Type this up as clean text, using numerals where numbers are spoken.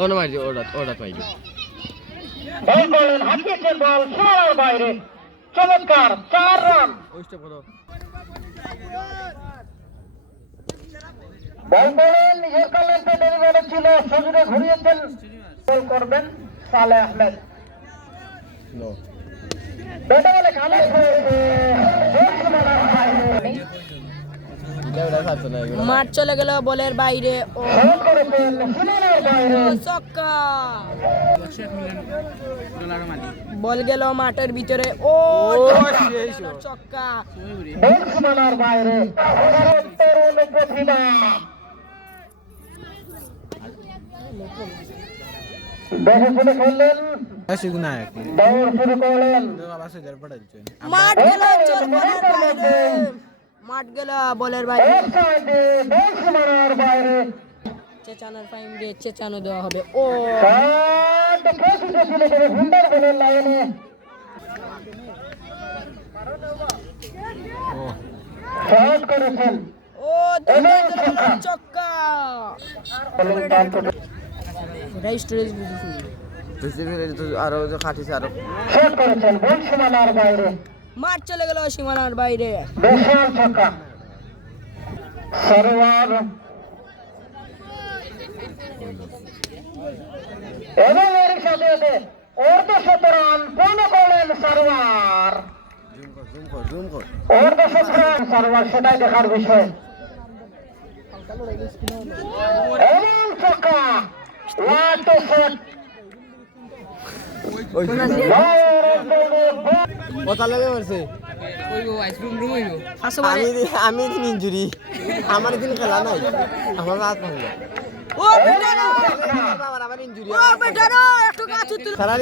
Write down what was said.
ওনা মাইজি ওটা মাইজি বল করলেন হাঁকিয়েছেন বল সীমানার বাইরে চমৎকার 4 রান ওইটা বলো বল করলেন নিজের কালেন্টে ডেলিভারি ছিল সজুরে ঘুরিয়েছেন বল করবেন সালেহ আহমেদ নো বেটা বলে খালে সীমানার বাইরে এটা সাথে না মাঠ চলে গেল বলের বাইরে ও বল করেছেন সীমানার বাইরে ছক্কা বল গেল মাঠের ভিতরে ও ছক্কা বল সীমানার বাইরে তরুণ প্রতিভা দেখে শুনে খেললেন দৌড় শুরু করলেন মাঠ গেল বলের বাইরে অফসাইডে বল সীমানার বাইরে চেঁচানোর টাইম দিয়ে চেঁচানো দেওয়া হবে ও শট প্রসিদ্ধ ছিল করে সুন্দর বলের লাইনে শট করেছেন ও ছক্কা স্টোরেজ আরো খাটিছে আরো শট করেছেন বল সীমানার বাইরে মাঠ চলে গেল সীমানার বাইরে বিশাল ছক্কা সরোয়ার এবং এর সাথে অর্ধ-শতরান পূর্ণ করলেন সরোয়ার অর্ধ-শতরান সরোয়ার সেটাই দেখার বিষয় এবং ছক্কা লাস্ট শট ও তাহলে মারছে আমি দিন ইনজুরি আমার দিন খেলা নাই আমার রাত ভাঙলো ও বেটা আমার ইনজুরি ও বেটা একটু গাছ সারা